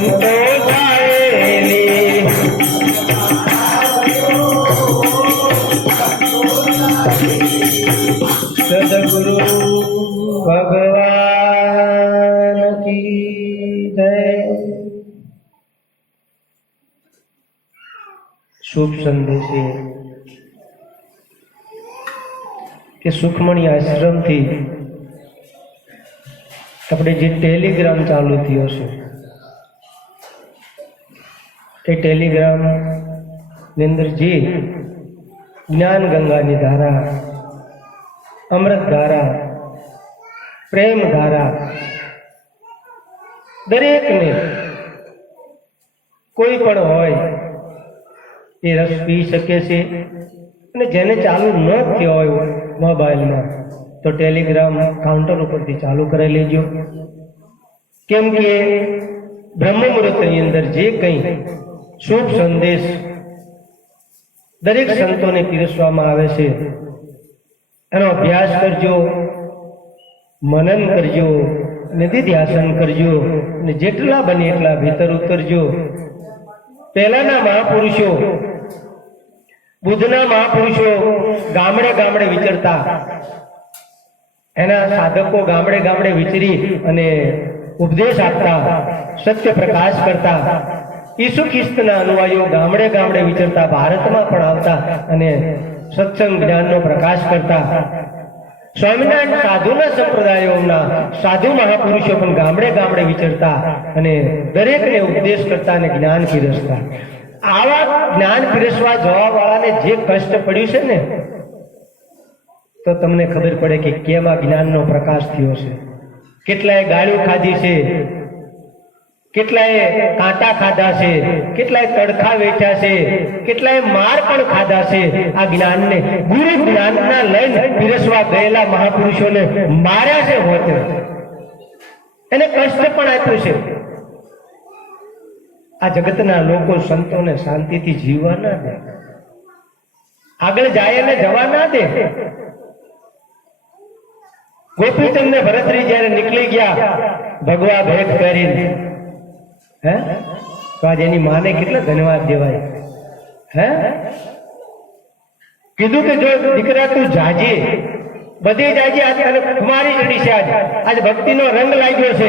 સંતો ગાયેલી સદગુરુ ભગવાન કી જય। શુભ સંદેશ કે સુખમણી આશ્રમથી આપણે જે ટેલિગ્રામ ચાલુ થયો છે એ ટેલિગ્રામની અંદર જે જ્ઞાન ગંગાની ધારા, અમૃત ધારા, પ્રેમ ધારા દરેકને કોઈ પણ હોય એ રસ પી શકે છે। અને જેને ચાલુ ન થયો હોય મોબાઈલમાં તો ટેલિગ્રામ કાઉન્ટર ઉપરથી ચાલુ કરી લેજો, કેમ કે બ્રહ્મ મુહૂર્તની અંદર જે કંઈ શુભ સંદેશ દરેક સંતોને પીરસવામાં આવે છે એનો અભ્યાસ કરજો, મનન કરજો, નિધિધ્યાસન કરજો અને જેટલા બને એટલા ભીતર ઉતરજો। પહેલાના મહાપુરુષો, બુદ્ધના મહાપુરુષો ગામડે ગામડે વિચરતા, એના સાધકો ગામડે ગામડે વિચરી અને ઉપદેશ આપતા, સત્ય પ્રકાશ કરતા। ઈસુ ખ્રિસ્તના અનુયાયીઓ ગામડે ગામડે વિચરતા, ભારતમાં પણ આવતા અને સત્સંગ જ્ઞાનનો પ્રકાશ કરતા। સ્વામિનારાયણ સાધુના સંપ્રદાયોના સાધુ મહાપુરુષો પણ ગામડે ગામડે વિચરતા અને દરેકને ઉપદેશ કરતા અને જ્ઞાન પીરસતા। આવા જ્ઞાન પીરસવા જવા વાળાને જે કષ્ટ પડ્યું છે ને, તો તમને ખબર પડે કે કેમ આ જ્ઞાનનો પ્રકાશ થયો છે। કેટલાય ગાળ્યું ખાધી છે, કેટલાય કાંટા ખાધા છે, કેટલાય તડખા વેઠ્યા છે, કેટલાય માર પણ ખાધા છે। આ જ્ઞાનને ગુરુ જ્ઞાનના લઈને પીરસવા ગયેલા મહાપુરુષોને માર્યા છે હોતે, એને કષ્ટ પણ આપ્યું છે। આ જગતના લોકો સંતોને શાંતિથી જીવવા ના દે, આગળ જાય એને જવા ના દે। ગોપીચંદ ને ભરતરી જયારે નીકળી ગયા ભગવા ભેટ કરીને, હે તો આજે એની માને કેટલા ધન્યવાદ દેવાય। હે કીધું કે જો દીકરા તું જાજે, બધે જાજે, આજ તને કુમારી ચડી છે, આજ ભક્તિનો રંગ લાગ્યો છે,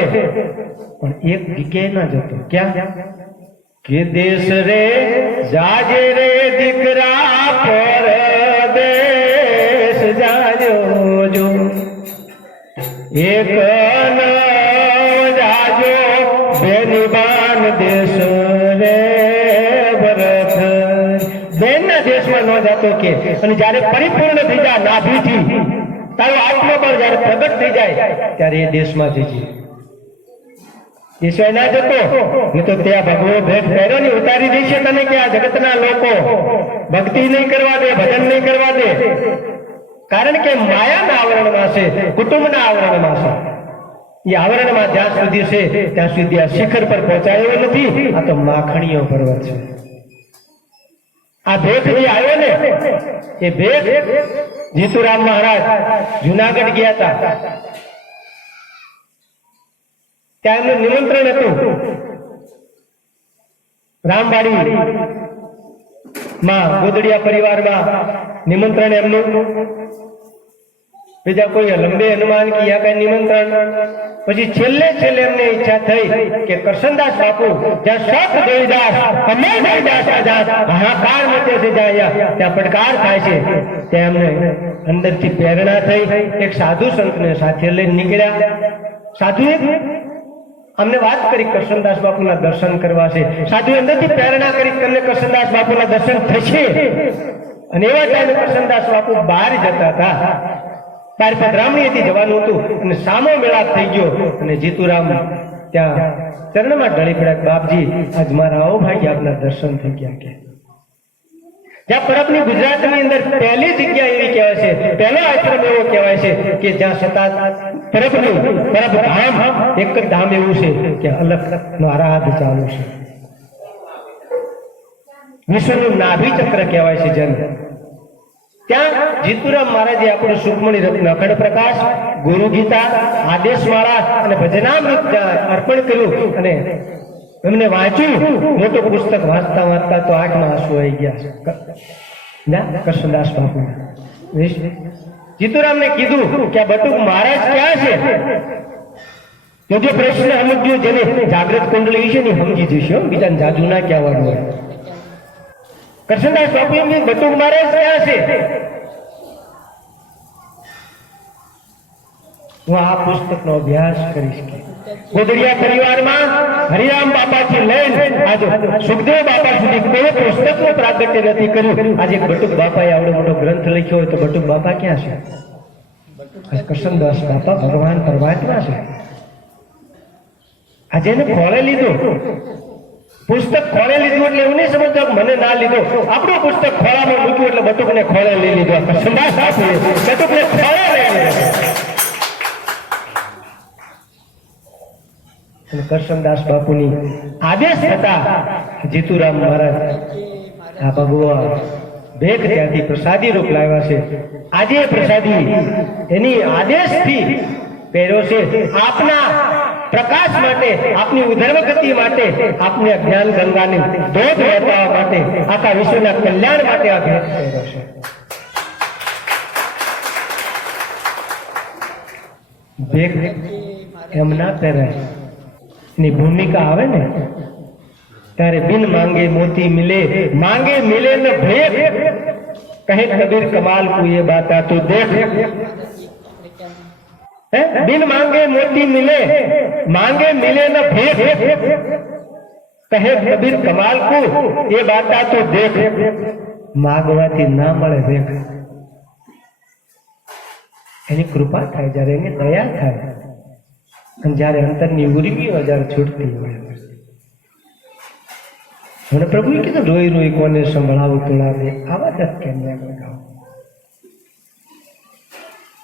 પણ એક જગ્યાએ ના જતો। ક્યાં કે દેશ રે જાજે રે દીકરા પરદેશ જાજો જો, એક ન જાજો બેનિબાન દેશ રે ભરત। બેનના દેશમાં ન જાતો કે, અને જ્યારે પરિપૂર્ણ થઈ જાય નાભીથી, તારો આત્મબળ જ્યારે પ્રગટ થઈ જાય ત્યારે એ દેશમાં જજે। એ સિવાય ના જતો, નહીં તો ત્યાં ભગવો ભેટ પહેરો ને ઉતારી દેશે તને કે આ જગતના લોકો ભક્તિ નહીં કરવા દે, ભજન નહીં કરવા દે, કારણ કે માયાના આવરણમાં છે, કુટુંબના આવરણમાં છે। એ આવરણમાં જ્યાં સુધી છે ત્યાં સુધી આ શિખર પર પહોંચાયો નથી। આ તો માખણીઓ પર્વત છે। આ ભેટ જે આવ્યો ને, એ ભેટ જીતુરામ મહારાજ જુનાગઢ ગયા હતા, ત્યાં એમનું નિમંત્રણ હતું રામવાડી માં, ગોદડિયા પરિવારમાં નિમંત્રણ એમનું। બીજા કોઈ લંબે હનુમાન કી યા કઈ નિમંત્રણ। પછી છેલ્લે એમને ઈચ્છા થઈ કે કરશનદાસ બાપુ જ્યાં સત દેવદાસ અમે દેવદાસ આજાદ હાહાકાર મચે છે, ત્યાં પડકાર થાય છે, ત્યાં એમને અંદરથી પ્રેરણા થઈ। એક સાધુ સંતને સાથે લઈને નીકળ્યા। સાધુએ અમને વાત કરી કરશનદાસ બાપુના દર્શન કરવા છે। સાધુએ અંદરથી પ્રેરણા કરી તમને કરશનદાસ બાપુના દર્શન થશે। અને એવા ટાઈમે કરશનદાસ બાપુ બહાર જતા હતા, બહાર પધરામણીથી જવાનું હતું અને સામો મેળાપ થઈ ગયો અને જીતુરામ ત્યાં ચરણમાં ઢળી પડ્યા, બાપજી આજ મારા આવો ભાઈ આપના દર્શન થઈ ગયા। કે જ્યાં પરબની ગુજરાતની અંદર પહેલી જગ્યા એવી કહેવાય છે, પહેલો આશ્રમ એવો કહેવાય છે કે જ્યાં સતત પરબનું પરબ ધામ, એક જ ધામ એવું છે કે અલખનો આરાધ ચાલુ છે। વિશ્વનું નાભી ચક્ર કહેવાય છે જેને, ત્યાં જીતુરામ મહારાજે આપણું સુખમણી રત્ન અખંડ પ્રકાશ, ગુરુ ગીતા, આદેશમાળા અને ભજનામૃત અર્પણ કર્યું અને એમને વાંચ્યું મોટું પુસ્તક વાંચતા વાંચતા તો આંખમાં આંસુ આવી ગયા ના કરશનદાસ બાપુ જીતુરામને કીધું કે આ બટુક મહારાજ ક્યાં છે? તો જે પ્રશ્ન સમજ્યો જેને જાગૃત કુંડળી છે ને સમજી જશે બીજાને જાજુ ના કહેવાનું હોય. કરશનદાસ બાપુ એમ બટુક મહારાજ ક્યાં છે? હું આ પુસ્તકનો અભ્યાસ કરીશ. ગોદડિયા પરિવારમાં હરિરામ બાપાથી લઈને આજે સુખદેવ બાપા સુધી કોઈ પુસ્તકનું પ્રાગટ્ય નથી કર્યું. આજે બટુક બાપાએ આવડો મોટો ગ્રંથ લખ્યો હોય તો બટુક બાપા ક્યાં છે? કરશનદાસ બાપા ભગવાન પરમાત્મા છે. આજે એને ખોળે લીધું, પુસ્તક ખોળે લીધું એટલે એવું નહીં સમજતો મને ના લીધો. આપણું પુસ્તક ખોળામાં મૂક્યું એટલે બટુકને ખોળે લઈ લીધો. કરશનદાસ બાપુ બટુકને ખોળે લઈ લીધો. કરશનદાસ બાપુની આદેશ થતા જીતુરામ મહારાજ આ ભગવાન ભેખ ત્યાંથી પ્રસાદી રૂપ લાવ્યા છે. આજે પ્રસાદી એની આદેશથી પહેર્યો છે. આપના પ્રકાશ માટે, આપની ઉધર્વગતિ માટે, આપને જ્ઞાન ગંગાની ધોધ વહેતા માટે, આખા વિશ્વના કલ્યાણ માટે આ ભેટ પહેર્યો છે. ભેખ એમ ના પહેરાય. ની ભૂમિકા આવે ને ત્યારે બિન માંગે મોતી મિલે, માંગે મિલે ન ભેખ, કહે કબીર કમાલ કો ये बात तो देख. बिन मांगे मोती मिले, मांगे मिले न भेख, કહે કબીર કમાલ કો ये बात तो देख. માગવાથી ના મળે ભેખ, એની કૃપા થાય, જ્યારે એની દયા થાય અને જયારે અંતરની ઉર્મીઓ જયારે છૂટતી હોય. મને પ્રભુએ કીધું રોઈ રોઈ કોને સંભળાવું તુળાવે, આવા જ કેમ આગળ ગાવ,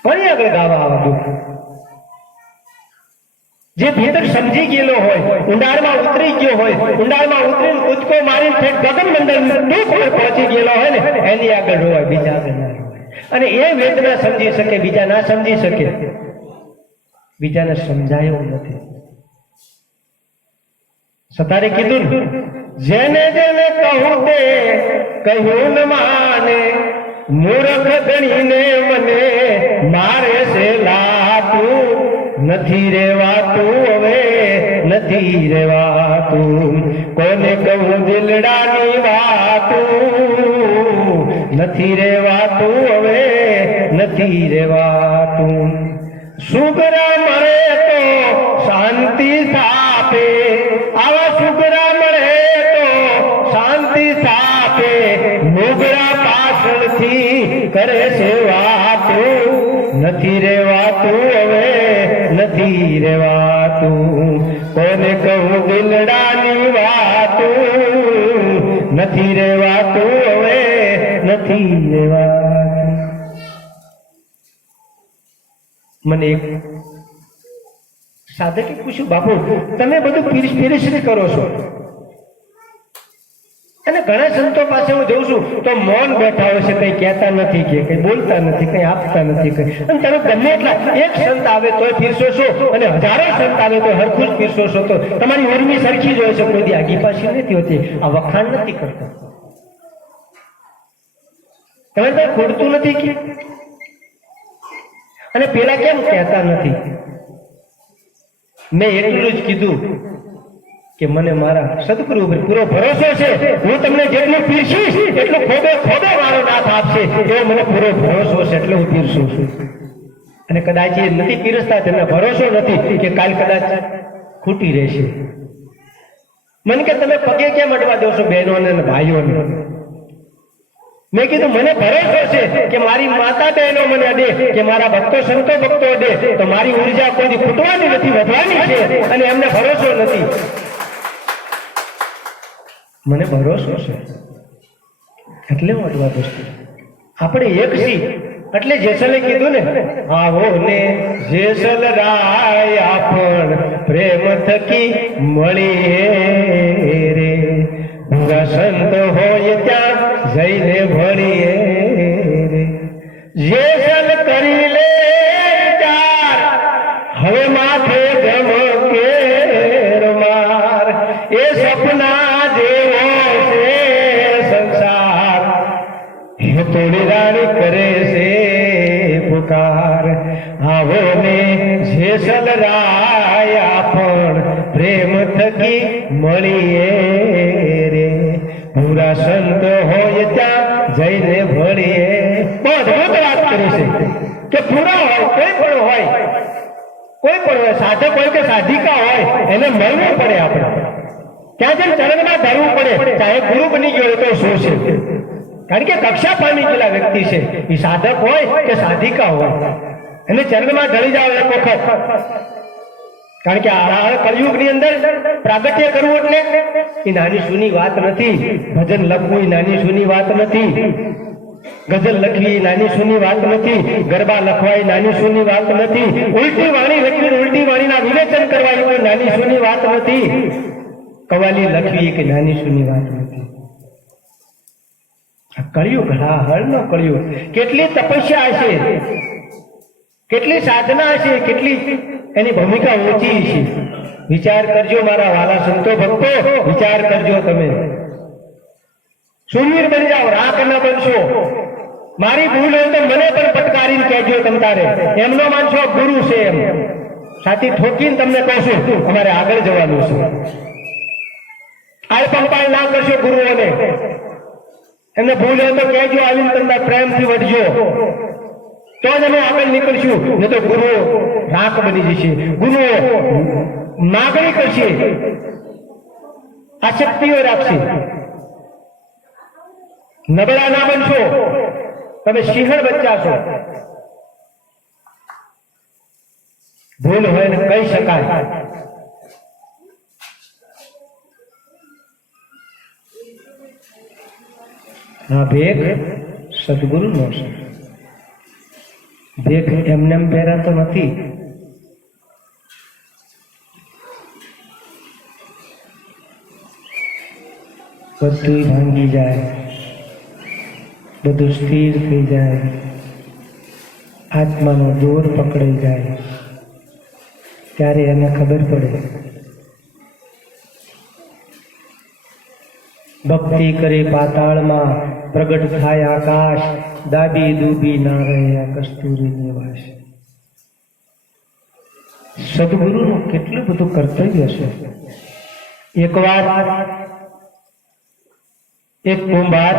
પણ આગળ ગાવા આવા દુઃખ. જે ભીતર સમજી ગયેલો હોય, ઊંડાણમાં ઉતરી ગયો હોય, ઊંડાણમાં ઉતરીને કૂદકો મારીને ઠેઠ ગગનમંડળ દુઃખ પર પહોંચી ગયેલો હોય ને એની આગળ રોવાય, બીજા આગળ ના રોવાય. અને એ વેદના સમજી શકે, બીજા ના સમજી શકે, બીજાને સમજાયું નથી. સતારે કીધું જેને જેને કહું તે કહ્યું ન માને, મૂર્ખ ગણીને મને મારે છે લાતું, નથી રેવાતું હવે નથી રેવાતું, કોને કહું દિલડાની વાતું, નથી રેવાતું હવે નથી રેવાતું. સુગરા મળે તો શાંતિ સ્થાપે, આવા સુગરા મળે તો શાંતિ સ્થાપે, મુગરા પાછળથી કરે છે વાતું, નથી રેવાતું હવે નથી રેવાતું, કોને કહું દિલડાની વાતું, નથી રેવાતું હવે નથી રેવાતું. મને એક સાધકે પૂછ્યું, બાપુ તમે બધું પીરસી કરો છો અને ઘણા સંતો પાસે હું જઉં છું તો મૌન બેઠા હોય છે, કઈ કહેતા નથી, કે કઈ બોલતા નથી, કઈ આપતા નથી, કઈ. અને તમે ગમે એટલા એક સંત આવે તોય પીરસો છો અને હજારો સંત આવે તો હરખું જ પીરસો છો, તો તમારી ઉર્મી સરખી જ હોય છે, કોઈ આગી પાછી નથી હોતી. આ વખાણ નથી કરતા, તમારે કઈ ખોડતું નથી કે. અને પેલા કેમ કહેતા નથી? મેં એટલું જ કીધું કે મને મારા સદગુરુ ઉપર પૂરો ભરોસો છે, હું તમને જેટલું પીરસીશ એટલું ખોબે ખોબે મારો નાથ આપશે, એવો મને પૂરો ભરોસો છે, એટલે હું પીરસું છું. અને કદાચ એ નથી પીરસતા, તેમને ભરોસો નથી કે કાલ કદાચ ખૂટી રહેશે. મને કે તમે પગે કેમ અડવા દો છો બહેનોને અને ભાઈઓને? મેં કીધું મને ભરોસો છે કે મારી માતા બહેનો મને અડે, કે મારા ભક્તો સંતો ભક્તો અડે તો મારી ઉર્જા કોઈ ખૂટવાની નથી, વધવાની છે, અને એમને ભરોસો નથી. મને ભરોસો છે એટલે હું અડવા દઉં છું. આપણે એક છી એટલે જેસલે કીધું ને, આવો ને જેસલ રાય આપણ પ્રેમ થકી મળીએ રે, સંત હોય ત્યાં જઈને ભણીએ રે, જેસલ કરી લે ચાર હવે માથે ગમ કે માર, એ થકી મળીએ રે, પૂરા સંત હોય ત્યાં જઈને ભળીએ. બહુ અદભુત વાત કરી છે કે પૂરા હોય કોઈ પણ હોય, સાધક હોય કે સાધિકા હોય, એને મળવું પડે. આપણે ત્યાં જઈને ચરણમાં ધરવું પડે, ચાહે ગુરુ બની ગયો તો શું છે, કારણ કે કક્ષા પામી ગયેલા વ્યક્તિ છે, એ સાધક હોય કે સાધિકા હોય, એને ચરણમાં ઢળી જાવ એક વખત. કારણ કે આ કળિયુગની અંદર પ્રાગટ્ય કરવું એટલે એ નાની સૂની વાત નથી. ભજન લખવું એ નાની સૂની વાત નથી, ગઝલ લખવી એ નાની સૂની વાત નથી, ગરબા લખવા એ નાની સૂની વાત નથી, ઉલટી વાણી લખવી ઉલટી વાણીના વિવેચન કરવા એ કોઈ નાની સૂની વાત નથી, કવાલી લખવી કે નાની સૂની વાત નથી. કળિયુગ, હા હળનો કળિયુગ. કેટલી તપસ્યા હશે, કેટલી સાધના હશે, કેટલી એની ભૂમિકા ઊંચી છે. વિચાર કરજો મારા વાલા સંતો ભક્તો, વિચાર કરજો. તમે શૂરવીર બની જાઓ, રાખ ન બનશો. મારી ભૂલ હોય તો મને પણ પટકારીને કહેજો. તમ તારે એમનો માનશો ગુરુ છે એમ, સાથી ઠોકીને તમને કહું છું અમારે આગળ જવાનું છે. આળપંપાળ ના કરશો ગુરુઓને. એમને ભૂલ હોય તો કહેજો, આવીને તમને પ્રેમથી વઢજો, તો જ અમે આગળ નીકળશું. નહીં તો ગુરુઓ રાખ બની જશે, ગુરુઓ માગણી કરશે, આસક્તિઓ રાખશે. નબળા ના બનશો, તમે સિંહણ બચ્ચા છો. ભૂલ હોય ને કહી શકાય. હા, ભેખ સદગુરુ નો છે. ભેખ એમને એમ પહેરાતો નથી. બધું ભાંગી જાય, બધું સ્થિર થઈ જાય, આત્માનો દોર પકડાઈ જાય, ત્યારે એને ખબર પડે. ભક્તિ કરે પાતાળમાં, પ્રગટ થાય આકાશ, દાબી ડૂબી ના રહે કસ્તુરી નિવાસ. સદગુરુનું કેટલું બધું કર્તવ્ય છે. એકવાર એક કુંભાર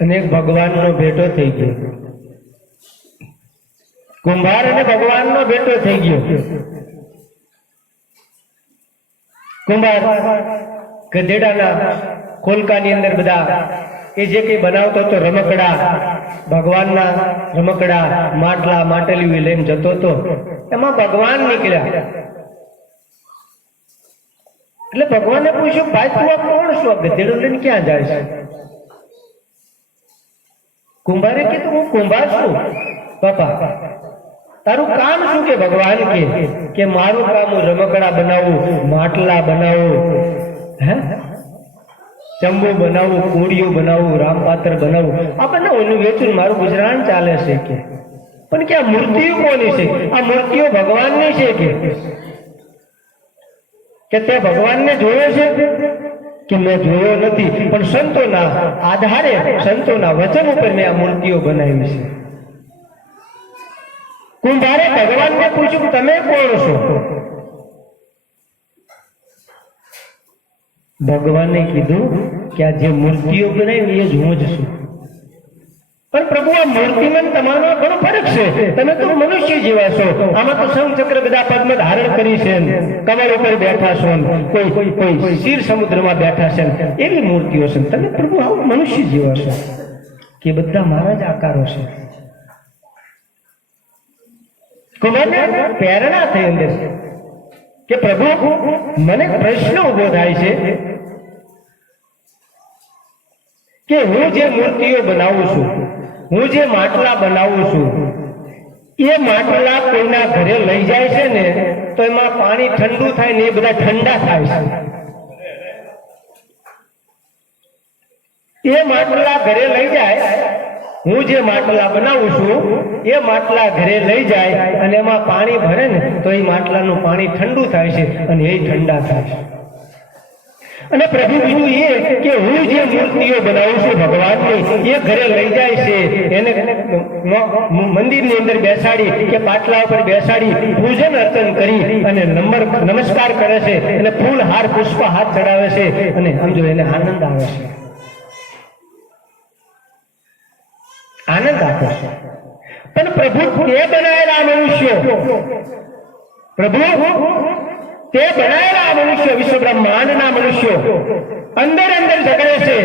અને એક ભગવાનનો ભેટો થઈ ગયો. કુંભાર અને ભગવાનનો ભેટો થઈ ગયો. કુંભાર ગધેડાના ખોલકાની અંદર બધા એ જે કઈ બનાવતો હતો, રમકડા, ભગવાનના રમકડા, માટલા, માટલીઓ લઈને જતો હતો. એમાં ભગવાન નીકળ્યા. એટલે ભગવાને પૂછ્યું, ભાઈ તું આ કોણ છો? ગધેડો લઈને ક્યાં જાય છે? કુંભારે કીધું, હું કુંભાર છું બાપા. તારું કામ શું? કે ભગવાન કે મારું કામ હું રમકડા બનાવું, માટલા બનાવું, ચંબુ બનાવું, કોળીઓ બનાવું, રામપાત્ર બનાવું, આપણને ઓનું વેચું મારું ગુજરાન ચાલે છે. પણ કે આ મૂર્તિઓ કોની છે? આ મૂર્તિઓ ભગવાનની છે. કે તે ભગવાનને જોયો છે? કે મેં જોયો નથી, પણ સંતોના આધારે, સંતોના વચન ઉપર મેં આ મૂર્તિઓ બનાવી છે. કુંભારે ભગવાનને પૂછ્યું, તમે કોણ છો? ભગવાને કીધું કે આ જે મૂર્તિઓ બનાવી એ જ હું જ છું. પણ પ્રભુ, આ મૂર્તિમાં તમારો ઘણો ફરક છે. તમે તો મનુષ્ય જેવા છો. આમાં તો શંખચક્ર ગદા પદ્મ ધારણ કરી છે, કમળ ઉપર બેઠા છો, કોઈ ક્ષીર સમુદ્રમાં બેઠા છે, એવી મૂર્તિઓ છે. તમે પ્રભુ આવું મનુષ્ય જેવા છો. કે બધા મારા જ આકારો છે. કુમારને પ્રેરણા થઈ અંદર કે પ્રભુ, મને પ્રશ્ન ઉભો થાય છે કે હું જે મૂર્તિઓ બનાવું છું, હું જે માટલા બનાવું છું, એ માટલા કોઈના ઘરે લઈ જાય છે ને તો એમાં પાણી ઠંડુ થાય ને એ બધા ઠંડા થાય છે. એ માટલા ઘરે લઈ જાય, હું જે માટલા બનાવું છું એ માટલા ઘરે લઈ જાય અને એમાં પાણી ભરે ને તો એ માટલાનું પાણી ઠંડુ થાય છે અને એ ઠંડા થાય છે. અને પ્રભુ બીજું એ કે હું જે મૂર્તિઓ બનાવું છું ભગવાનની એ ઘરે લઈ જાય છે, એને મંદિરની અંદર બેસાડી કે પાટલા ઉપર બેસાડી પૂજન અર્ચન કરી અને નમસ્કાર કરે છે અને ફૂલ હાર પુષ્પ હાથ ચડાવે છે અને સમજો એને આનંદ આવે છે, આનંદ આપે છે. પણ પ્રભુ તે બનાવેલા મનુષ્યો, પ્રભુ તે બનાવેલા મનુષ્યો, વિશ્વ બ્રહ્માંડના મનુષ્યો અંદર અંદર ઝઘડે છે,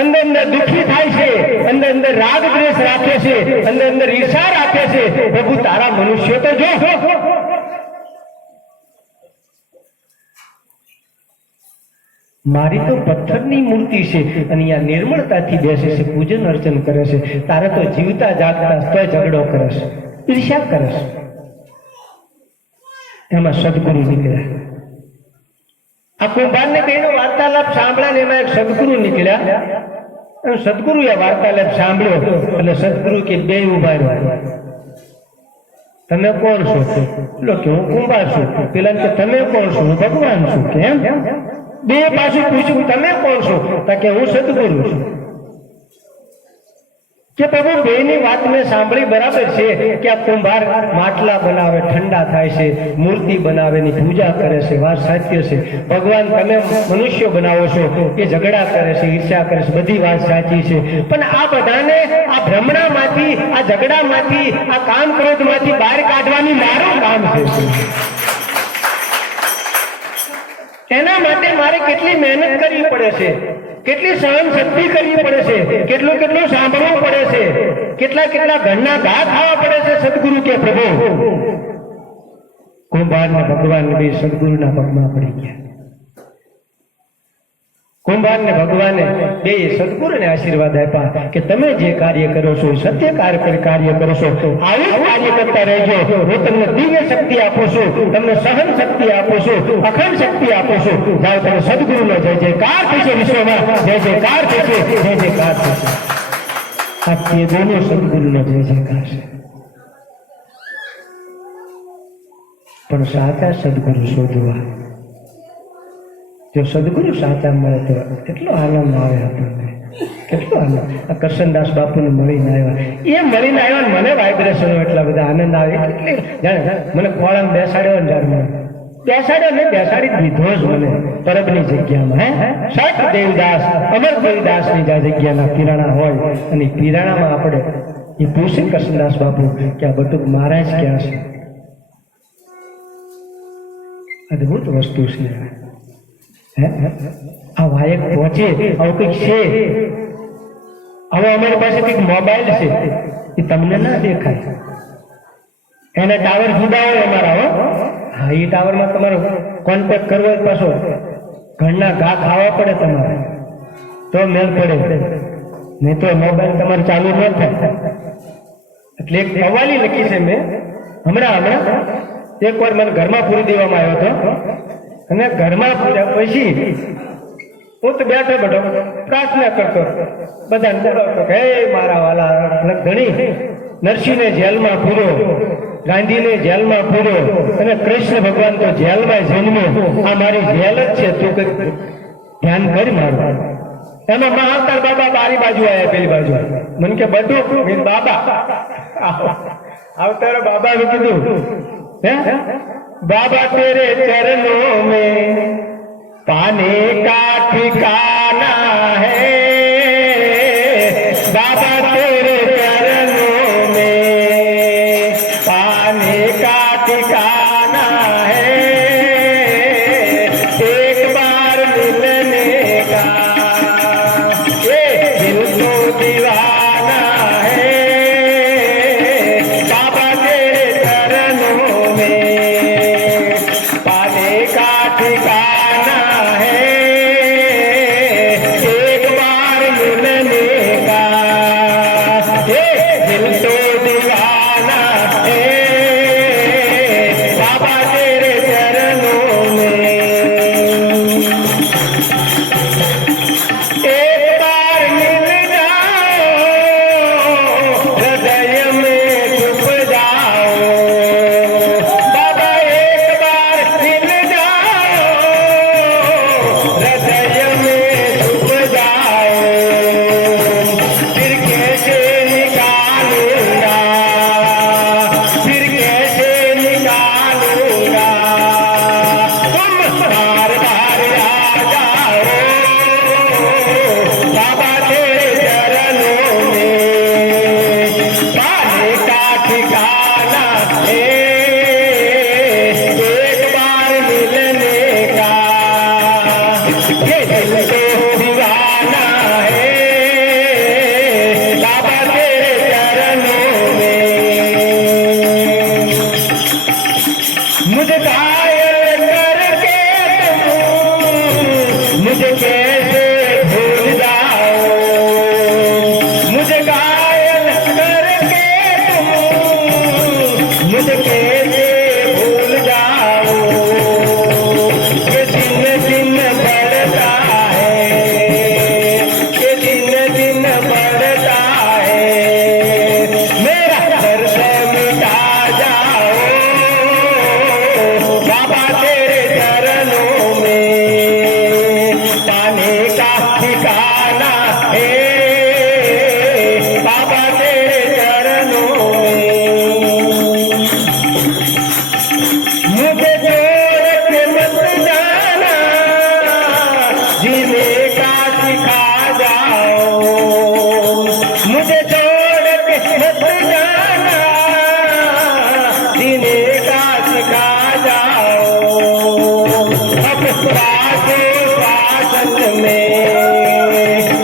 અંદર અંદર દુઃખી થાય છે, અંદર અંદર રાગ દ્વેષ રાખે છે, અંદર અંદર ઈર્ષા રાખે છે. પ્રભુ તારા મનુષ્યો તો જો, મારી તો પથ્થરની મૂર્તિ છે અને અહીંયા નિર્મળતાથી બેસે છે, પૂજન અર્ચન કરે છે. તારે તો જીવતા જાગતા તોય ઝઘડો કરે છે, ઈર્ષ્યા કરે છે. એમાં સદગુરુ નીકળ્યા. આ કુંભારને કહીને વાર્તાલાપ સાંભળ્યા ને એમાં એક સદગુરુ નીકળ્યા. સદગુરુએ વાર્તાલાપ સાંભળ્યો એટલે સદગુરુ કે બે ઉભા રહ્યો. તમે કોણ છો? એટલે કે હું કુંભાર છું. પેલા કે તમે કોણ છો? હું ભગવાન છું. કેમ? બે પાછું પૂછ્યું તમે કોણ છો? કે હું સદગુરુ છું. કે પ્રભુ બેની વાત મેં સાંભળી બરાબર છે કે આ કુંભાર માટલા બનાવે, ઠંડા થાય છે, મૂર્તિ બનાવે ની પૂજા કરે છે, વાત સાચી છે. ભગવાન તમે મનુષ્યો બનાવો છો એ ઝઘડા કરે છે, ઈર્ષ્યા કરે છે, બધી વાત સાચી છે. પણ આ બધાને આ ભ્રમણામાંથી, આ ઝઘડામાંથી, આ કામ ક્રોધમાંથી બહાર કાઢવાની મારું કામ છે. એના માટે મારે કેટલી મહેનત કરવી પડે છે, કેટલી સહન શક્તિ કરવી પડે છે, કેટલું કેટલું સાંભળવું પડે છે, કેટલા કેટલા ઘરના ઘા ખાવા પડે છે. સદગુરુ કે પ્રભુ કુંભાર ને ભગવાન બે સદગુરુના પગમાં પડી ગયા. કુંભાર ને ભગવાને બે સદગુરુને આશીર્વાદ આપ્યા કે તમે જે કાર્ય કરો છો સત્ય કાર્ય કરો છો, આવું કાર્ય કરતા રહેજો. હું તમને દિવ્ય શક્તિ આપું છું, તમને સહન શક્તિ આપું છું, અખંડ શક્તિ આપું છું. જાઓ તમે સદગુરુનો જય જયકાર થશે, વિશ્વમાં જય જયકાર થશે, જય જયકાર થશે. આ તે દોનો સદગુરુનો જય જયકાર છે. પણ સાચા સદગુરુ શોધવા, જો સદગુરુ સાચા મળે તો કેટલો આનંદ આવે આપણને, કેટલો આનંદ. આ કરશનદાસ બાપુને મળીને આવ્યા, એ મળીને આવ્યા મને વાઇબ્રેશનો એટલા બધા આનંદ આવે. એટલે જાણે મને ખોળામાં બેસાડ્યો ને જાણે બેસાડ્યો ને બેસાડી દીધો જ મને પરબની જગ્યામાં. સત દેવદાસ, અમર દેવદાસની જ્યાં જગ્યાના પીરાણા હોય અને પીરાણામાં આપણે એ પૂછે કરશનદાસ બાપુ કે આ બટુક મહારાજ ક્યાં છે? અદભુત વસ્તુ છે. આ વાયક પહોંચે આવું કંઈક છે. હવે અમારી પાસે કંઈક મોબાઈલ છે એ તમને ના દેખાય, એના ટાવર જુદા હોય અમારા. હા, એ ટાવરમાં તમારો કોન્ટેક્ટ કરવો હોય પાછો ઘરના ઘા ખાવા પડે તમારે તો મેળ પડે, નહીં તો મોબાઈલ તમારે ચાલુ ન થાય. એટલે એક કવાલી લખી છે મેં હમણાં એક વાર મને ઘરમાં પૂરી દેવામાં આવ્યો હતો અને ઘરમાં પૂર્યા પછી હું તો બેઠો પ્રાર્થના કરતો, બધાને બોલાવતો હે મારા વાલા ધણી, નરસિંહને જેલમાં પૂરો, ગાંધીને જેલમાં પૂરો અને કૃષ્ણ ભગવાન તો જેલમાં જન્મ્યો. આ મારી જેલ જ છે, તું કઈક ધ્યાન કરી મારું. એમાં મહાવતાર બાબા બારી બાજુ આવ્યા, પેલી બાજુ મને કે બધું બાબા અવતાર બાબા કીધું बाबा तेरे चरणों में पाने का ठिकाना है, बाबा तेरे चरणों में पाने का ठिकाना है, एक बार मिलने का ये दिल तो दीवाना है, बाबा तेरे चरणों में पाने का ठिकाना है, ये दिल तो दीवाना है बाबा तेरे चरणों में। मुझे घायल करके तुम मुझे कैसे भूल जाओ, मुझे घायल करके तुम मुझे कैसे भूल जाओ। ये दिन दिन बढ़ता है, ये दिन दिन बढ़ता है, मेरा दर्द मिटा जाओ बाबा तेरे चरणों में। पाने का ठिकाना है बाबा तेरे चरणों में। मुझे छोड़ के मत जाना, जीने का सिखा जाओ, मुझे छोड़ के मत जाना, जीने का सिखा जाओ। अब श्वासो श्वासन में,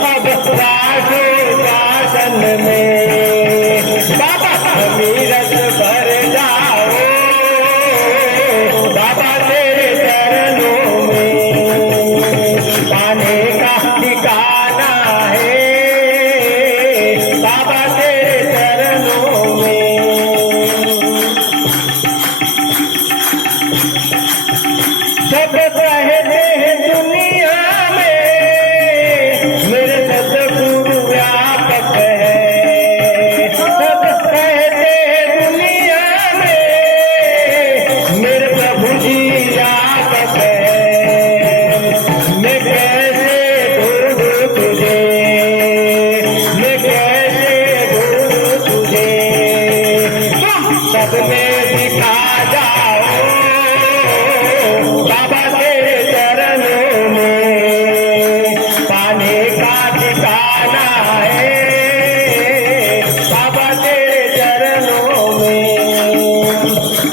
अब श्वासो श्वासन में बाबा अमीरत भर जाओ बाबा तेरे चरणों में। पाने का ठिकाना है बाबा तेरे चरणों में। सब कहते हैं दुनिया में मेरे सदगुरु व्यापक है, सब कहते हैं दुनिया में मेरे प्रभु जी व्यापक है। मैं कैसे ढूंढूं तुझे, मैं कैसे ढूंढूं तुझे, तुम सब में दिखा जाओ बाबा तेरे चरणों में। पाने का ठिकाना है बाबा तेरे चरणों में।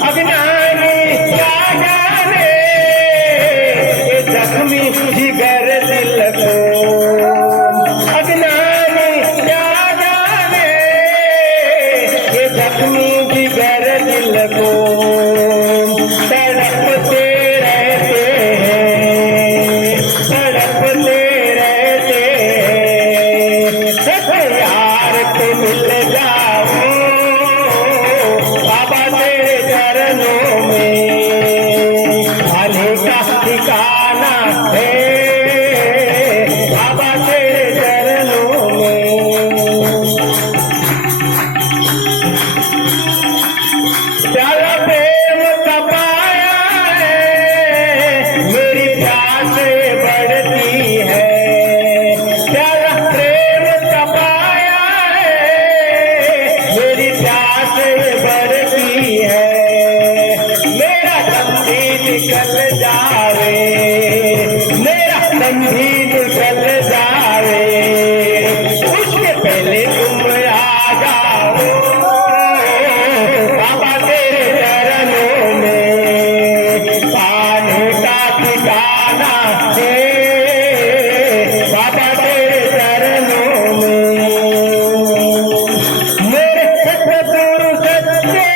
अज्ञानी क्या जाने ये जख्मी जिगर दिल को, अज्ञानी क्या जाने ये जख्मी जिगर दिल को। तड़पते रहते हैं, तड़पते रहते हैं, यार को मिल जाओ बाबा तेरे चरणों में। आने का ठिकाना है बाबा तेरे चरणों में। प्याला प्रेम का पाया है, मेरी प्यास बढ़ती है। प्याला प्रेम का पाया है, मेरी प्यास बढ़ती है। मेरा दम भी निकल जावे, मेरा दम भी निकल जावे, उसके पहले तुम आ जाओ बाबा तेरे चरणों में। पाने का ठिकाना है बाबा तेरे चरणों में। मेरे सतगुरु सच्चे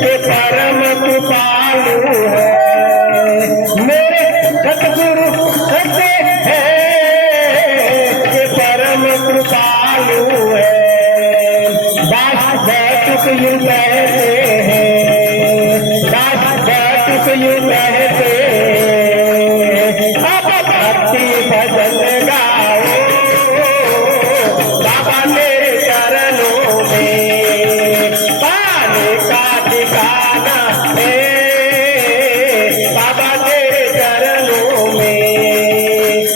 के परम कृपालु है, मेरे सतगुरु सच्चे हैं के परम कृपालु है। दास बैठक यूं कहते हैं, दास बैठक यूं कहते हैं, अब भक्ति भजन गाओ बाबा तेरे चरणों में। पाने का ठिकाना है बाबा तेरे चरणों में।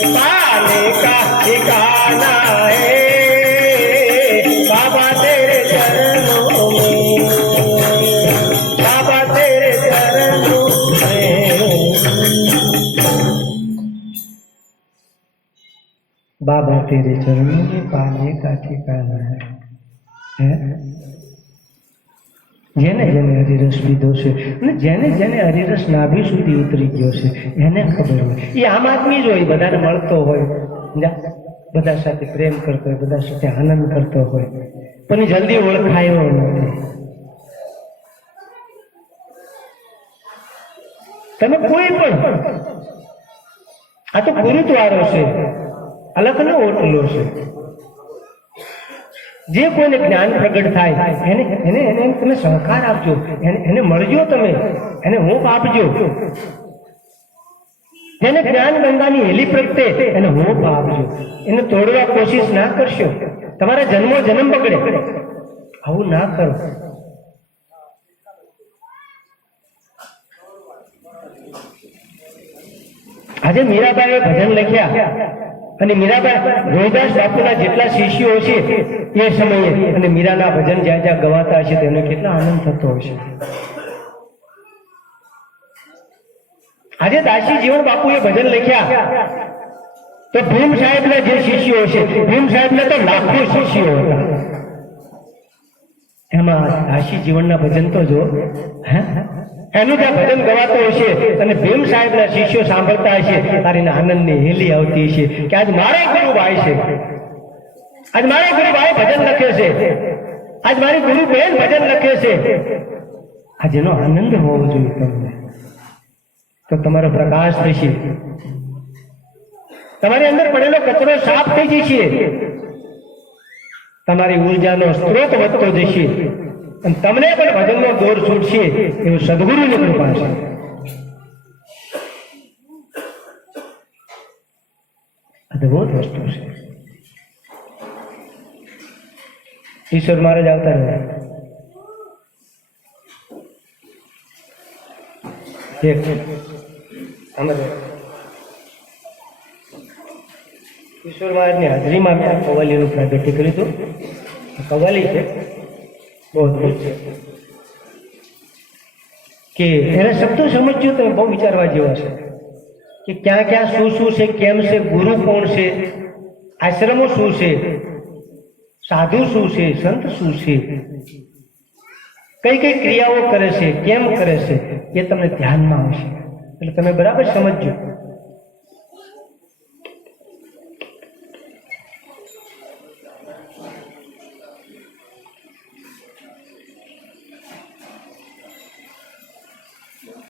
पाने का ठिकाना है बाबा तेरे चरणों में, बाबा तेरे चरणों में। बाबा तेरे चरणों में पाने का ठिकाना है। જેને જેને હરિરસ પીધો છે અને જેને જેને હરિરસ નાભી સુધી ઉતરી ગયો છે એને ખબર હોય. એ આમ આદમી જ હોય, બધાને મળતો હોય, બધા સાથે પ્રેમ કરતો હોય, બધા સાથે આનંદ કરતો હોય, પણ એ જલ્દી ઓળખાયો નથી. તમે કોઈ પણ આ તો ગુરુદ્વારો છે, અલગનો ઓટલો છે. જે કોઈને જ્ઞાન પ્રગટ થાય એને એને એને તમે સહકાર આપજો, એને મળજો, તમે એને હોપ આપજો. જેને જ્ઞાન ગંગાની હેલી પ્રગટે એને હોપ આપજો. એને તોડવા કોશિશ ના કરશો, તમારા જન્મો જન્મ બગડે. આવું ના કરો. આજે મીરાબાઈએ ભજન લખ્યા અને મીરાબાઈ રોહિદાસ બાપુના જેટલા શિષ્યો છે એ સમયે અને મીરાના ભજન જ્યાં જ્યાં ગવાતા હશે તેમને કેટલા આનંદ થતો હશે. આજે દાસી જીવન બાપુએ ભજન લખ્યા તો ભીમ સાહેબના જે શિષ્યો છે, ભીમ સાહેબના તો લાખો શિષ્યો હતા, એમાં દાસી જીવનના ભજન તો જો એનું જ્યાં ભજન ગવાતો હશે અને ભીમ સાહેબના શિષ્યો સાંભળતા હશે તારે આનંદની હેલી આવતી હશે કે આજ મારા ગુરુભાઈ છે, આજ મારા ગુરુભાઈ ભજન લખે છે, આજ મારી ગુરુ બહેન ભજન લખે છે. આ જેનો આનંદ હોવો જોઈએ તમને, તો તમારો પ્રકાશ થશે, તમારી અંદર પડેલો કચરો સાફ થઈ જશે, તમારી ઉર્જાનો સ્ત્રોત વધતો જશે અને તમને પણ ભજનનો દોર છૂટશે. એવું સદગુરુની કૃપા છે. અદભુત વસ્તુ છે. ઈશ્વર મહારાજ આવતા રહે. ઈશ્વર મહારાજની હાજરીમાં મેં આ કવાલીનું પ્રાગટ્ય કર્યું હતું. કવાલી છે બહુ અદભુત છે કે એના શબ્દો સમજજો તો બહુ વિચારવા જેવા છે કે ક્યાં ક્યાં શું શું છે, કેમ છે, ગુરુ કોણ છે, આશ્રમો શું છે, સાધુ શું છે, સંત શું છે, કઈ કઈ ક્રિયાઓ કરે છે, કેમ કરે છે, એ તમને ધ્યાનમાં આવશે. એટલે તમે બરાબર સમજજો.